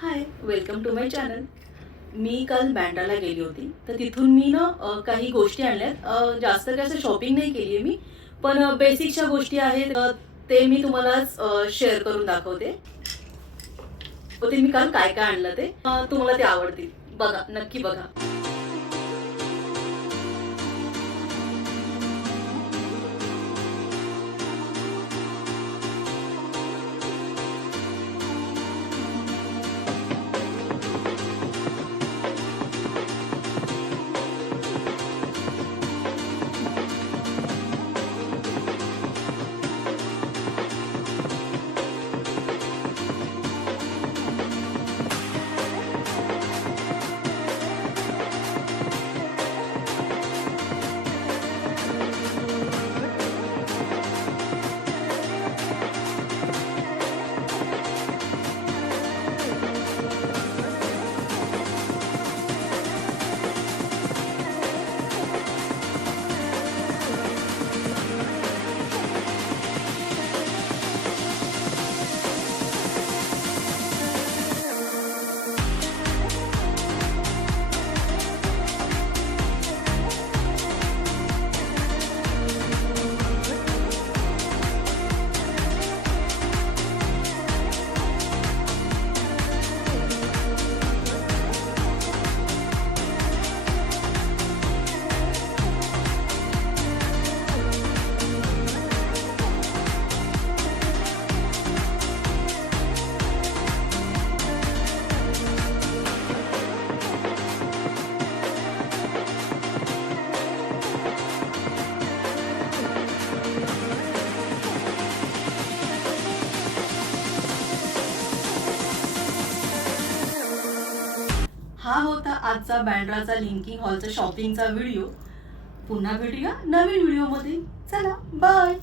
High, welcome to my channel. मी काल बँड्राला गेली होती, तर तिथून मी ना काही गोष्टी आणल्यात. जास्त काही असं शॉपिंग नाही केली आहे मी, पण बेसिकच्या गोष्टी आहेत, ते मी तुम्हाला शेअर करून दाखवते. ते मी काल काय काय आणलं ते तुम्हाला ते आवडतील. बघा, नक्की बघा. हा होता आजचा बँड्राचा लिंकिंग हॉलचा शॉपिंगचा व्हिडिओ. पुन्हा भेटूया नवीन व्हिडिओमध्ये. चला, बाय.